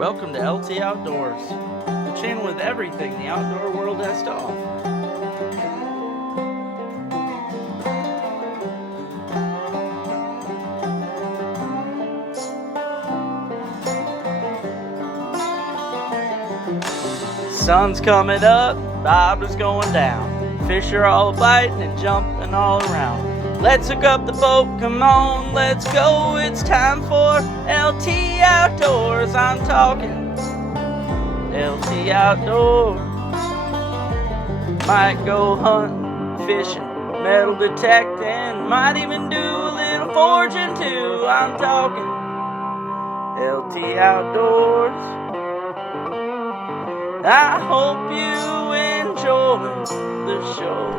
Welcome to LT Outdoors, the channel with everything the outdoor world has to offer. Sun's coming up, viber's going down. Fish are all biting and jumping all around. Let's hook up the boat, come on, let's go. It's time for LT Outdoors. I'm talking LT Outdoors. Might go hunting, fishing, metal detecting. Might even do a little foraging too. I'm talking LT Outdoors. I hope you enjoy the show.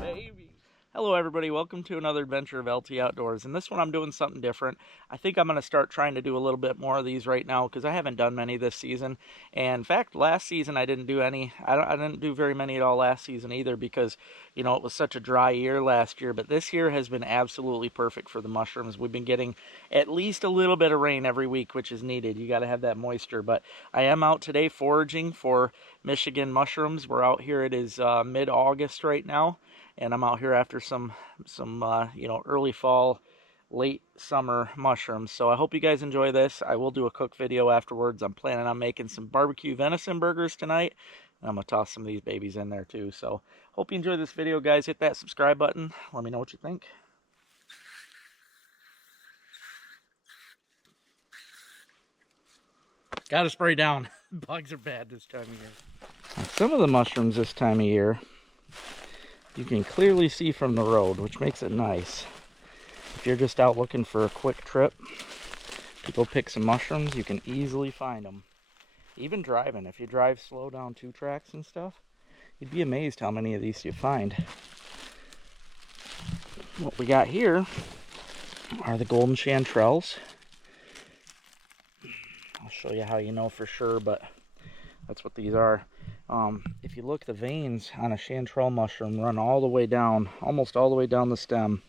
Baby. Hello everybody, welcome to another adventure of LT Outdoors. And this one I'm doing something different. I think I'm going to start trying to do a little bit more of these right now because I haven't done many this season. And in fact, last season I didn't do any. I didn't do very many at all last season either because, you know, it was such a dry year last year. But this year has been absolutely perfect for the mushrooms. We've been getting at least a little bit of rain every week, which is needed. You got to have that moisture. But I am out today foraging for Michigan mushrooms. We're out here. It is mid-August right now. And I'm out here after some early fall, late summer mushrooms. So I hope you guys enjoy this. I will do a cook video afterwards. I'm planning on making some BBQ venison burgers tonight. And I'm going to toss some of these babies in there too. So hope you enjoy this video, guys. Hit that subscribe button. Let me know what you think. Got to spray down. Bugs are bad this time of year. Some of the mushrooms this time of year you can clearly see from the road, which makes it nice. If you're just out looking for a quick trip to go pick some mushrooms, you can easily find them. Even driving, if you drive slow down 2 tracks and stuff, you'd be amazed how many of these you find. What we got here are the golden chanterelles. I'll show you how you know for sure, but that's what these are. If you look, the veins on a chanterelle mushroom run all the way down, almost all the way down the stem.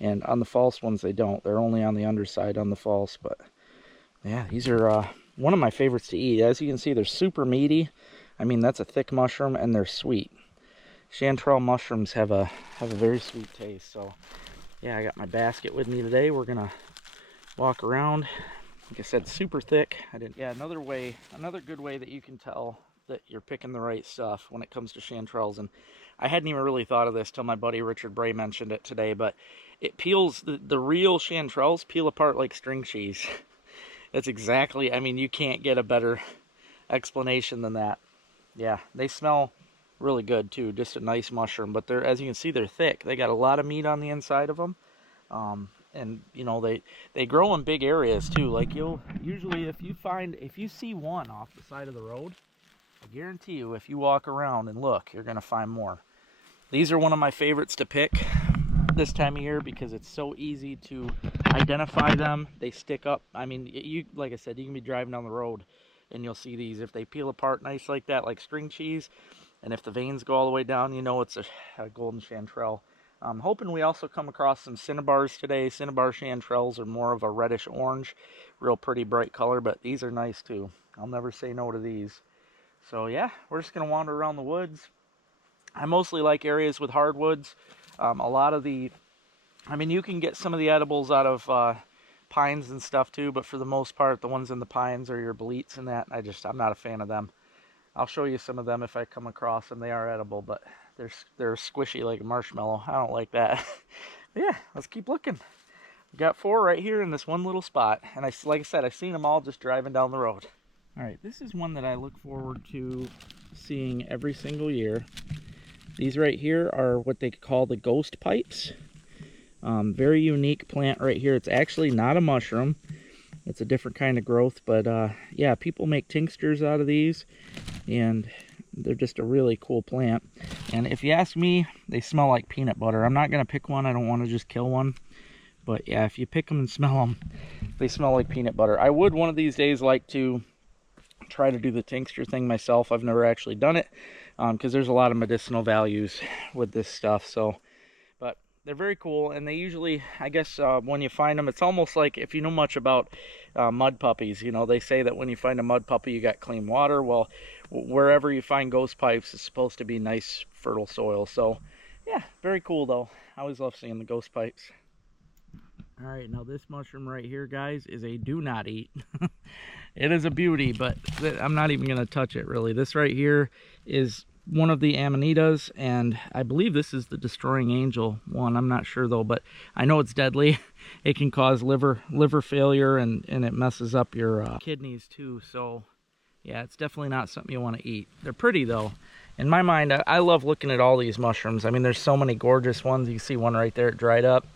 And on the false ones, they don't. They're only on the underside on the false. But yeah, these are one of my favorites to eat. As you can see, they're super meaty. I mean, that's a thick mushroom, and they're sweet. Chanterelle mushrooms have a very sweet taste. So yeah, I got my basket with me today. We're gonna walk around. Like I said, super thick. Another good way that you can tell that you're picking the right stuff when it comes to chanterelles, and I hadn't even really thought of this till my buddy Richard Bray mentioned it today, but it peels, the real chanterelles peel apart like string cheese. That's exactly, I mean, you can't get a better explanation than that. Yeah, they smell really good too, just a nice mushroom, but they're, as you can see, they're thick. They got a lot of meat on the inside of them. And you know, they grow in big areas too. Like you'll usually, if you see one off the side of the road, I guarantee you if you walk around and look, you're gonna find more. These are one of my favorites to pick this time of year because it's so easy to identify them. They stick up. I mean, you, like I said, you can be driving down the road and you'll see these. If they peel apart nice like that, like string cheese, and if the veins go all the way down, you know it's a golden chanterelle. I'm hoping we also come across some cinnabars today. Cinnabar chanterelles are more of a reddish orange, real pretty bright color, but these are nice too. I'll never say no to these. So yeah, we're just gonna wander around the woods. I mostly like areas with hardwoods. A lot of the, I mean, you can get some of the edibles out of pines and stuff too, but for the most part, the ones in the pines are your bleats and that. I'm not a fan of them. I'll show you some of them if I come across them. They are edible, but they're squishy like a marshmallow. I don't like that. But yeah, let's keep looking. We got 4 right here in this one little spot, and like I said, I've seen them all just driving down the road. All right, this is one that I look forward to seeing every single year. These right here are what they call the ghost pipes. Very unique plant right here. It's actually not a mushroom. It's a different kind of growth, but yeah, people make tinctures out of these, and they're just a really cool plant. And if you ask me, they smell like peanut butter. I'm not going to pick one. I don't want to just kill one. But yeah, if you pick them and smell them, they smell like peanut butter. I would one of these days like to try to do the tincture thing myself. I've never actually done it because there's a lot of medicinal values with this stuff. So, but they're very cool, and they usually, I guess, when you find them, it's almost like, if you know much about mud puppies, you know, they say that when you find a mud puppy, you got clean water. Well, wherever you find ghost pipes is supposed to be nice, fertile soil. So, yeah, very cool, though. I always love seeing the ghost pipes. All right, now this mushroom right here, guys, is a do not eat. It is a beauty, but I'm not even going to touch it, really. This right here is one of the amanitas, and I believe this is the destroying angel one. I'm not sure, though, but I know it's deadly. It can cause liver failure, and it messes up your kidneys, too. So, yeah, it's definitely not something you want to eat. They're pretty, though. In my mind, I love looking at all these mushrooms. I mean, there's so many gorgeous ones. You see one right there, it dried up.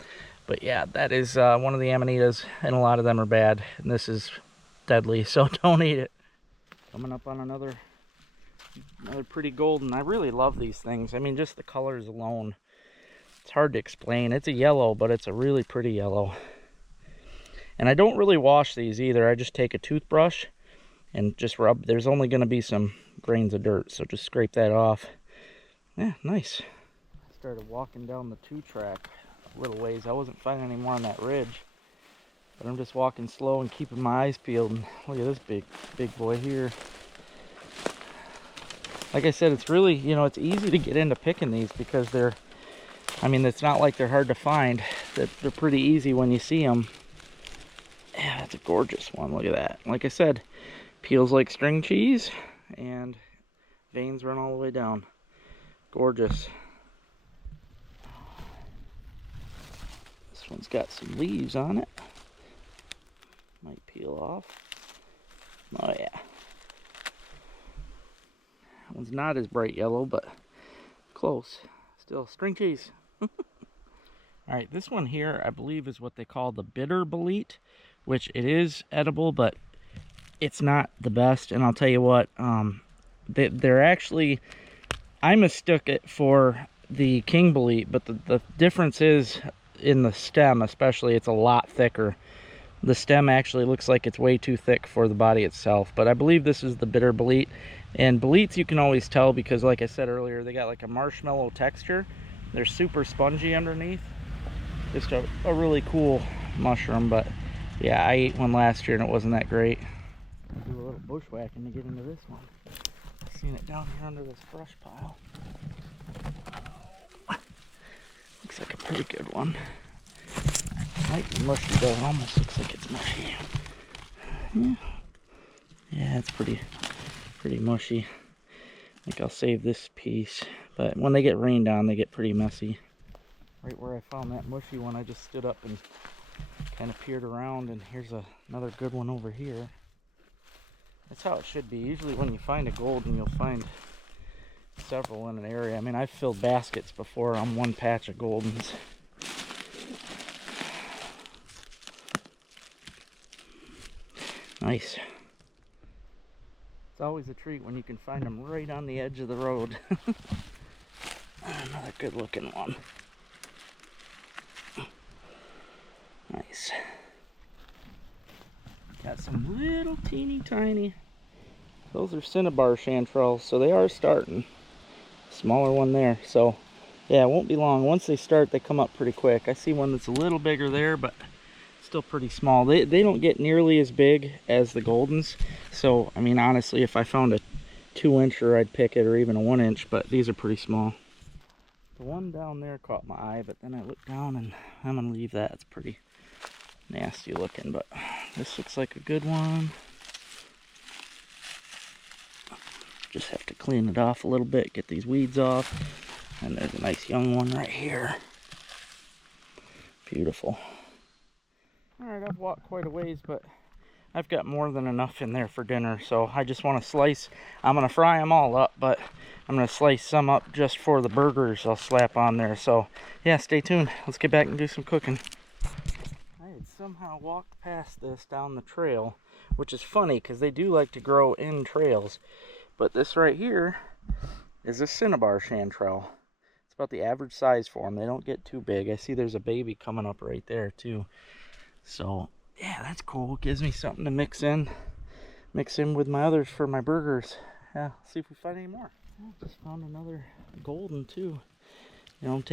But yeah, that is one of the amanitas, and a lot of them are bad. And this is deadly, so don't eat it. Coming up on another pretty golden. I really love these things. I mean, just the colors alone. It's hard to explain. It's a yellow, but it's a really pretty yellow. And I don't really wash these either. I just take a toothbrush and just rub. There's only going to be some grains of dirt, so just scrape that off. Yeah, nice. I started walking down the 2-track a little ways. I wasn't finding any more on that ridge, but I'm just walking slow and keeping my eyes peeled. And look at this big boy here. Like I said, it's really, you know, it's easy to get into picking these because they're, I mean, it's not like they're hard to find. They're pretty easy when you see them. Yeah, that's a gorgeous one. Look at that. Like I said, peels like string cheese, and veins run all the way down. Gorgeous. This one's got some leaves on it. Might peel off. Oh yeah. That one's not as bright yellow, but close. Still string cheese. Alright, this one here I believe is what they call the bitter bolete, which it is edible, but it's not the best. And I'll tell you what, they're actually, I mistook it for the king bolete, but the difference is in the stem, especially, it's a lot thicker. The stem actually looks like it's way too thick for the body itself, but I believe this is the bitter bolete. And boletes you can always tell because, like I said earlier, they got like a marshmallow texture. They're super spongy underneath. Just a really cool mushroom, but yeah, I ate one last year and it wasn't that great. I'll do a little bushwhacking to get into this one. I've seen it down here under this brush pile. Looks like a pretty good one. Might be mushy though, it almost looks like it's mushy. Yeah, it's pretty mushy. I think I'll save this piece, but when they get rained on, they get pretty messy. Right where I found that mushy one, I just stood up and kind of peered around, and here's another good one over here. That's how it should be. Usually when you find a golden, you'll find several in an area. I mean, I've filled baskets before on one patch of goldens. Nice. It's always a treat when you can find them right on the edge of the road. Another good looking one. Nice. Got some little teeny tiny, those are cinnabar chanterelles, so they are starting. Smaller one there, so yeah, it won't be long. Once they start, they come up pretty quick. I see one that's a little bigger there, but still pretty small. They don't get nearly as big as the goldens, so I mean, honestly, if I found a 2-incher, I'd pick it, or even a 1-inch, but these are pretty small. The one down there caught my eye, but then I looked down and I'm gonna leave that. It's pretty nasty looking, but this looks like a good one. Just have to clean it off a little bit, get these weeds off. And there's a nice young one right here. Beautiful. Alright, I've walked quite a ways, but I've got more than enough in there for dinner, so I just want to slice. I'm going to fry them all up, but I'm going to slice some up just for the burgers I'll slap on there. So yeah, stay tuned. Let's get back and do some cooking. I had somehow walked past this down the trail, which is funny because they do like to grow in trails. But this right here is a cinnabar chanterelle. It's about the average size for them. They don't get too big. I see there's a baby coming up right there too. So yeah, that's cool. Gives me something to mix in with my others for my burgers. Yeah, see if we find any more. I just found another golden too. You know,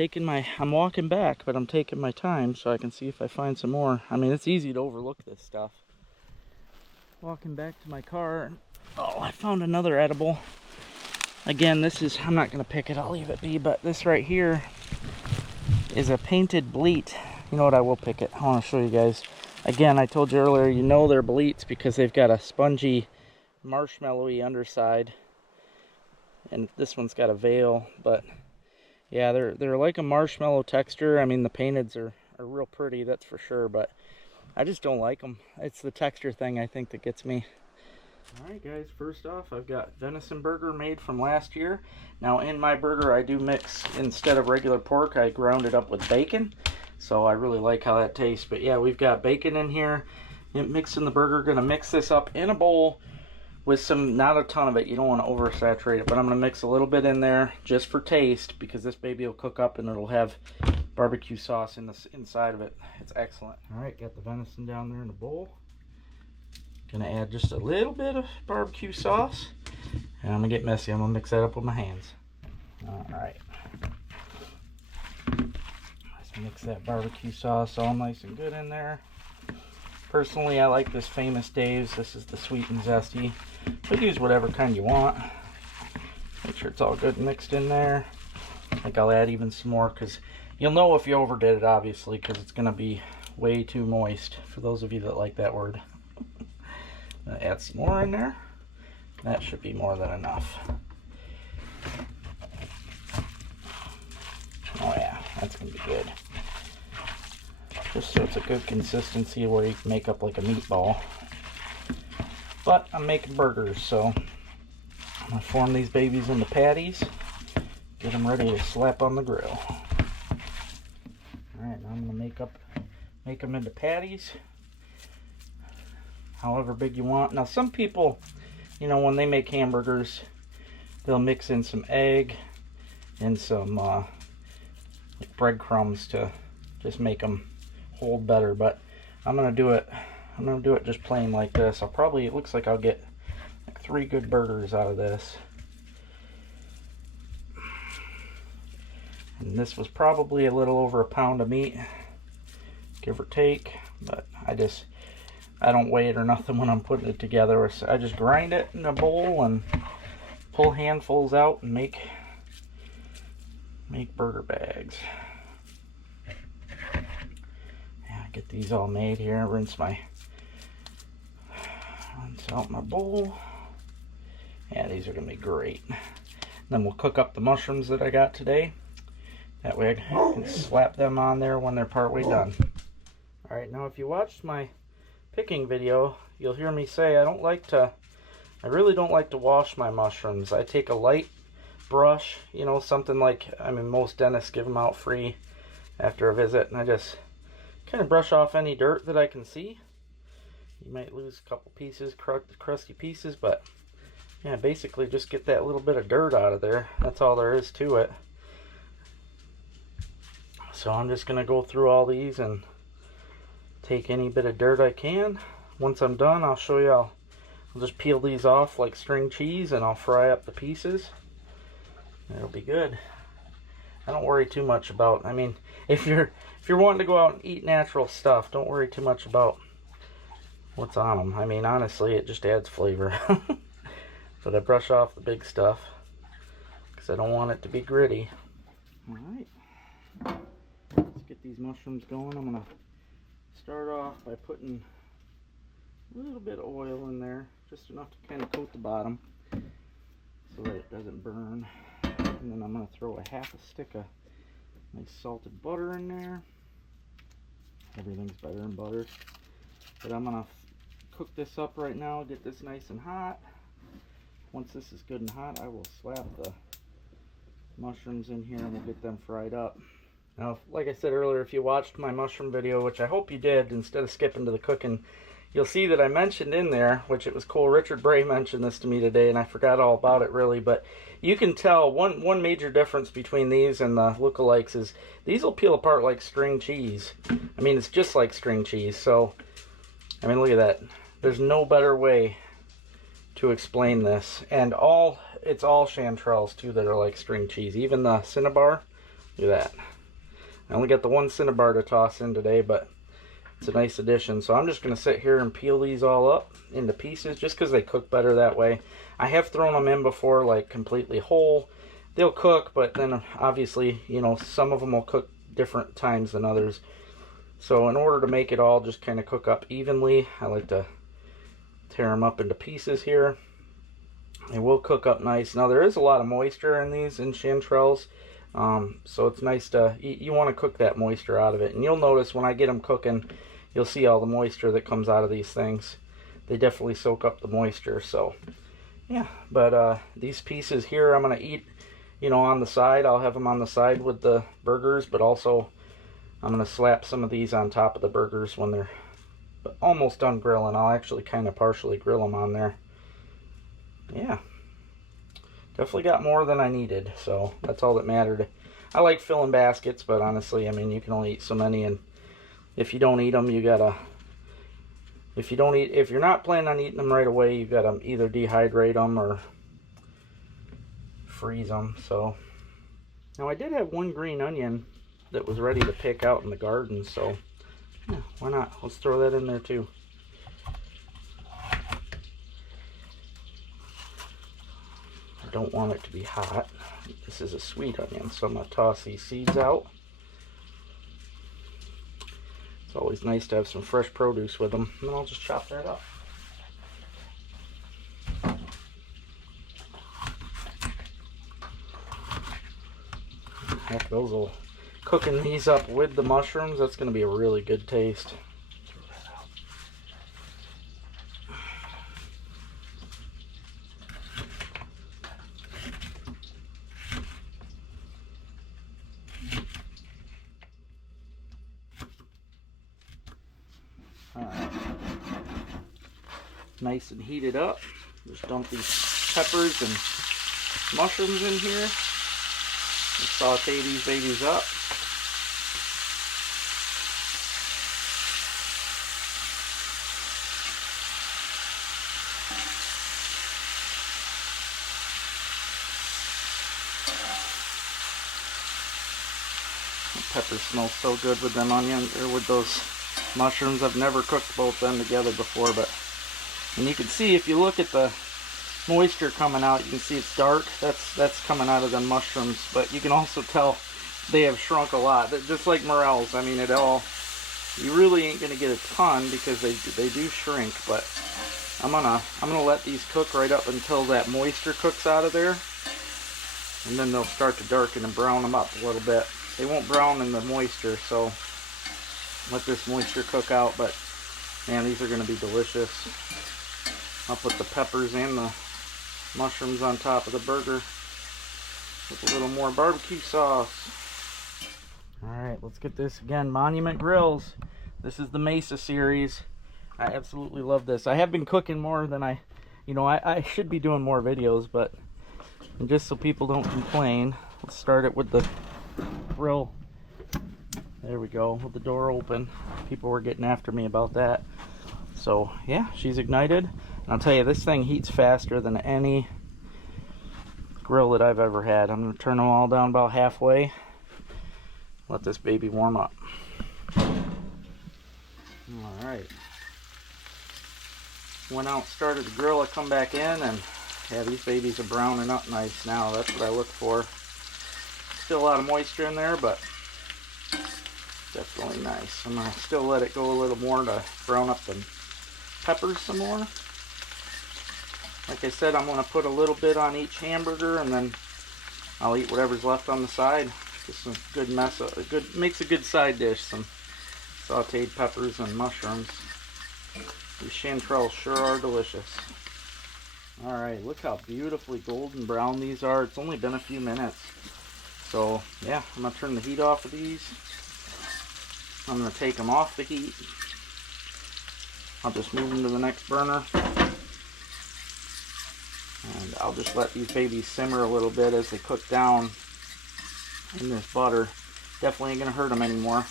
I'm walking back, but I'm taking my time so I can see if I find some more. I mean, it's easy to overlook this stuff. Walking back to my car. Oh, I found another edible. Again, I'm not going to pick it, I'll leave it be, but this right here is a painted bleat. You know what, I will pick it. I want to show you guys. Again, I told you earlier, you know they're bleats because they've got a spongy, marshmallowy underside. And this one's got a veil, but yeah, they're like a marshmallow texture. I mean, the painteds are real pretty, that's for sure, but I just don't like them. It's the texture thing, I think, that gets me. Alright guys, first off, I've got venison burger made from last year. Now in my burger I do mix, instead of regular pork, I ground it up with bacon. So I really like how that tastes. But yeah, we've got bacon in here, mixed in the burger. Gonna mix this up in a bowl with some, not a ton of it, you don't want to oversaturate it, but I'm gonna mix a little bit in there just for taste, because this baby will cook up and it'll have barbecue sauce inside of it. It's excellent. Alright, got the venison down there in the bowl. Gonna add just a little bit of barbecue sauce, and I'm gonna get messy. I'm gonna mix that up with my hands. Alright. Let's mix that barbecue sauce all nice and good in there. Personally, I like this Famous Dave's. This is the sweet and zesty. But use whatever kind you want. Make sure it's all good mixed in there. I think I'll add even some more, because you'll know if you overdid it, obviously, because it's gonna be way too moist, for those of you that like that word. Add some more in there. That should be more than enough. Oh yeah, that's gonna be good. Just so it's a good consistency where you can make up like a meatball. But I'm making burgers, so I'm gonna form these babies into patties. Get them ready to slap on the grill. Alright, now I'm gonna make them into patties. However big you want. Now some people, you know, when they make hamburgers, they'll mix in some egg and some like breadcrumbs to just make them hold better. But I'm gonna do it just plain like this. It looks like I'll get like 3 good burgers out of this. And this was probably a little over a pound of meat, give or take, but I don't weigh it or nothing when I'm putting it together. I just grind it in a bowl and pull handfuls out and make burger bags. Yeah, get these all made here. Rinse out my bowl. Yeah, these are gonna be great. Then we'll cook up the mushrooms that I got today. That way I can slap them on there when they're partway done. Alright, now if you watched my picking video, you'll hear me say I really don't like to wash my mushrooms. I take a light brush, you know, something like, I mean, most dentists give them out free after a visit, and I just kind of brush off any dirt that I can see. You might lose a couple pieces, crusty pieces, but yeah, basically just get that little bit of dirt out of there. That's all there is to it. So I'm just gonna go through all these and take any bit of dirt I can. Once I'm done, I'll show you. I'll just peel these off like string cheese, and I'll fry up the pieces. It'll be good. I don't worry too much about, I mean, if you're wanting to go out and eat natural stuff, don't worry too much about what's on them. I mean, honestly, it just adds flavor. But I brush off the big stuff because I don't want it to be gritty. Alright, let's get these mushrooms going. I'm gonna start off by putting a little bit of oil in there, just enough to kind of coat the bottom so that it doesn't burn. And then I'm going to throw a half a stick of nice salted butter in there. Everything's better than butter. But I'm going to cook this up right now, get this nice and hot. Once this is good and hot, I will slap the mushrooms in here and we'll get them fried up. Now, like I said earlier, if you watched my mushroom video, which I hope you did, instead of skipping to the cooking, you'll see that I mentioned in there, which it was cool, Richard Bray mentioned this to me today, and I forgot all about it really, but you can tell one major difference between these and the lookalikes is these will peel apart like string cheese. I mean, it's just like string cheese, so, I mean, look at that. There's no better way to explain this. And it's all chanterelles, too, that are like string cheese. Even the Cinnabar, Look at that. I only got the one cinnabar to toss in today, but it's a nice addition. So I'm just going to sit here and peel these all up into pieces just because they cook better that way. I have thrown them in before, like completely whole. They'll cook, but then obviously, you know, some of them will cook different times than others. So in order to make it all just kind of cook up evenly, I like to tear them up into pieces here. It will cook up nice. Now there is a lot of moisture in these, in chanterelles, so it's nice to, you want to cook that moisture out of it. And you'll notice when I get them cooking, you'll see all the moisture that comes out of these things. They definitely soak up the moisture. So yeah, but these pieces here I'm going to eat, you know, on the side. I'll have them on the side with the burgers, but also I'm going to slap some of these on top of the burgers when they're almost done grilling. I'll actually kind of partially grill them on there. Yeah, definitely got more than I needed, so that's all that mattered. I like filling baskets, but honestly, I mean, you can only eat so many, and if you don't eat them, you gotta, if you're not planning on eating them right away, you gotta either dehydrate them or freeze them. So now I did have one green onion that was ready to pick out in the garden, so yeah, why not? Let's throw that in there too. I don't want it to be hot. This is a sweet onion, so I'm going to toss these seeds out. It's always nice to have some fresh produce with them. And then I'll just chop that up. Heck, those will, cooking these up with the mushrooms, that's going to be a really good taste. Nice and heated up. Just dump these peppers and mushrooms in here and saute these babies up. The peppers smell so good with them onions, or with those mushrooms. I've never cooked both them together before, but and you can see, if you look at the moisture coming out, you can see it's dark. That's coming out of the mushrooms, but you can also tell they have shrunk a lot. Just like morels. I mean, you really ain't gonna get a ton because they do shrink. But I'm gonna let these cook right up until that moisture cooks out of there, and then they'll start to darken and brown them up a little bit. They won't brown in the moisture, so let this moisture cook out. But man, these are gonna be delicious. I'll put the peppers and the mushrooms on top of the burger with a little more barbecue sauce. Alright, let's get this again. Monument Grills. This is the Mesa series. I absolutely love this. I have been cooking more than I should be doing more videos, but just so people don't complain, let's start it with the grill. There we go, with the door open. People were getting after me about that. So yeah, she's ignited. And I'll tell you, this thing heats faster than any grill that I've ever had. I'm going to turn them all down about halfway. Let this baby warm up. Alright. Went out, started the grill, I come back in, and yeah, these babies are browning up nice now. That's what I look for. Still a lot of moisture in there, but definitely nice. I'm going to still let it go a little more to brown up the peppers some more. Like I said, I'm going to put a little bit on each hamburger, and then I'll eat whatever's left on the side. Just some good makes a good side dish. Some sauteed peppers and mushrooms. These chanterelles sure are delicious. Alright, look how beautifully golden brown these are. It's only been a few minutes. So yeah, I'm going to turn the heat off of these. I'm going to take them off the heat. I'll just move them to the next burner. And I'll just let these babies simmer a little bit as they cook down in this butter. Definitely ain't going to hurt them anymore.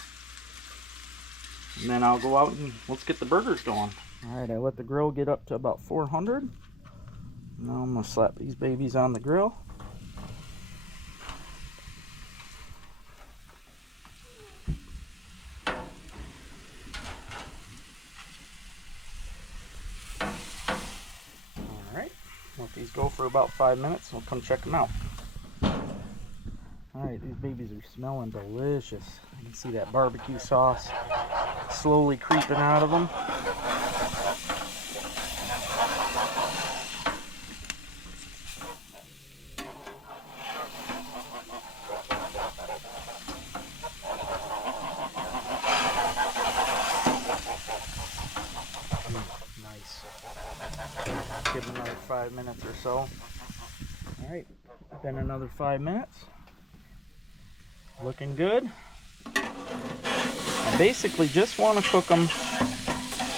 And then I'll go out and let's get the burgers going. Alright, I let the grill get up to about 400. Now I'm going to slap these babies on the grill. These go for about 5 minutes. We'll come check them out. Alright, these babies are smelling delicious. You can see that barbecue sauce slowly creeping out of them. Nice. Give them another 5 minutes or so. Alright, been another 5 minutes. Looking good. I basically just want to cook them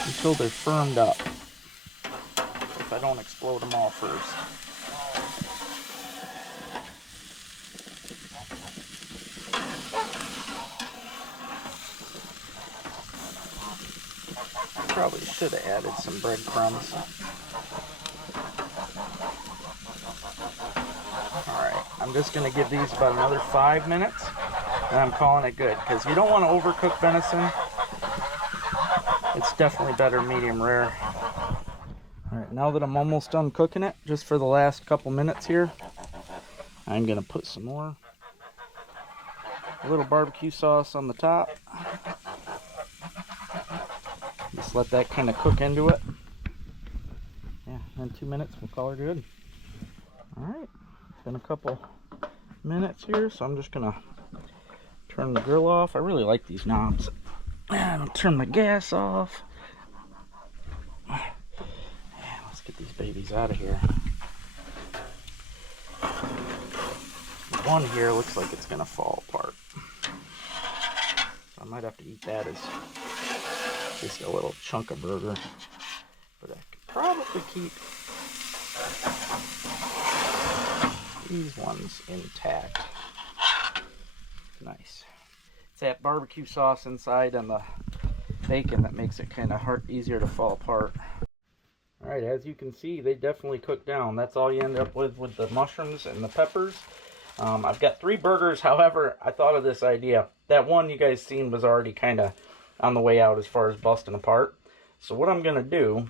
until they're firmed up. If I don't explode them all first. Probably should have added some breadcrumbs. Alright, I'm just going to give these about another 5 minutes. And I'm calling it good, because you don't want to overcook venison. It's definitely better medium rare. Alright, now that I'm almost done cooking it, just for the last couple minutes here, I'm going to put some more. A little barbecue sauce on the top. Just let that kind of cook into it. Yeah, in 2 minutes we'll call her good. Alright, it's been a couple minutes here, so I'm just going to turn the grill off. I really like these knobs. And I'll turn the gas off. And let's get these babies out of here. One here looks like it's going to fall apart. So I might have to eat that as just a little chunk of burger. But I could probably keep these ones intact. Nice. It's that barbecue sauce inside and the bacon that makes it kind of easier to fall apart. Alright, as you can see, they definitely cooked down. That's all you end up with the mushrooms and the peppers. I've got 3 burgers. However, I thought of this idea. That one you guys seen was already kind of on the way out as far as busting apart. So what I'm going to do,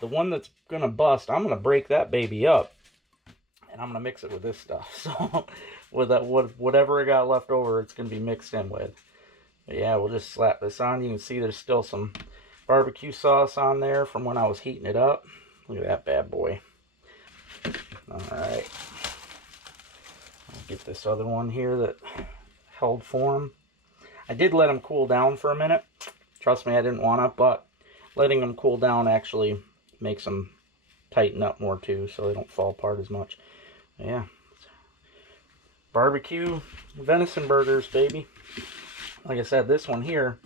the one that's going to bust, I'm going to break that baby up. And I'm going to mix it with this stuff. So with that, whatever I got left over, it's going to be mixed in with. But yeah, we'll just slap this on. You can see there's still some barbecue sauce on there from when I was heating it up. Look at that bad boy. Alright. I'll get this other one here that held form. I did let them cool down for a minute. Trust me, I didn't want to, but letting them cool down actually makes them tighten up more too, so they don't fall apart as much. Yeah. Barbecue venison burgers, baby. Like I said, this one here,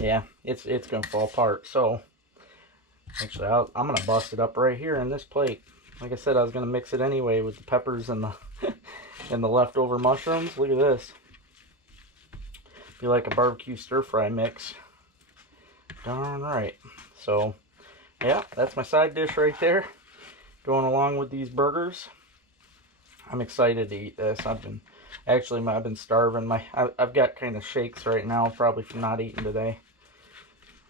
yeah, it's going to fall apart. So, actually, I'm going to bust it up right here in this plate. Like I said, I was going to mix it anyway with the peppers and the and the leftover mushrooms. Look at this. Be like a barbecue stir-fry mix. Darn right. So, yeah, that's my side dish right there. Going along with these burgers. I'm excited to eat this. I've been starving. I've got kind of shakes right now, probably from not eating today.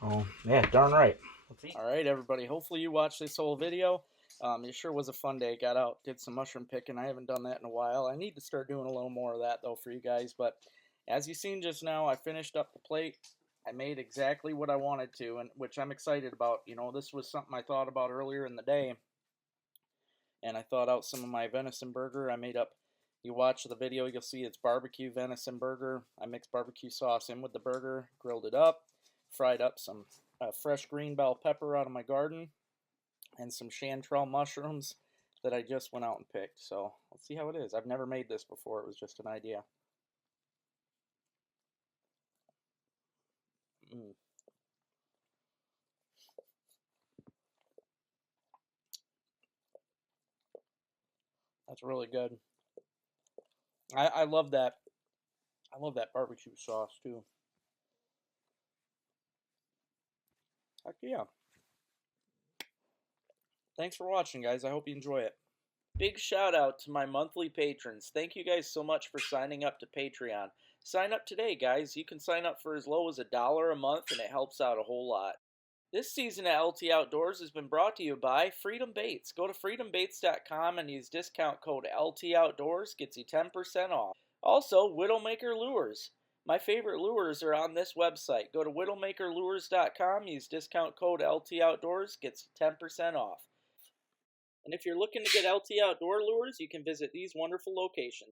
Oh, yeah, darn right. Let's eat. All right, everybody. Hopefully you watched this whole video. It sure was a fun day. Got out, did some mushroom picking. I haven't done that in a while. I need to start doing a little more of that, though, for you guys. But as you seen just now, I finished up the plate. I made exactly what I wanted to, and which I'm excited about. You know, this was something I thought about earlier in the day. And I thought out some of my venison burger. I made up, you watch the video, you'll see it's barbecue venison burger. I mixed barbecue sauce in with the burger, grilled it up, fried up some fresh green bell pepper out of my garden, and some chanterelle mushrooms that I just went out and picked. So let's see how it is. I've never made this before. It was just an idea. That's really good. I love that. I love that barbecue sauce too. Heck yeah. Thanks for watching, guys. I hope you enjoy it. Big shout out to my monthly patrons. Thank you guys so much for signing up to Patreon. Sign up today, guys. You can sign up for as low as $1 a month, and it helps out a whole lot. This season at LT Outdoors has been brought to you by Freedom Baits. Go to freedombaits.com and use discount code LT Outdoors, gets you 10% off. Also, Widowmaker Lures. My favorite lures are on this website. Go to widowmakerlures.com, use discount code LT Outdoors, gets you 10% off. And if you're looking to get LT Outdoor lures, you can visit these wonderful locations.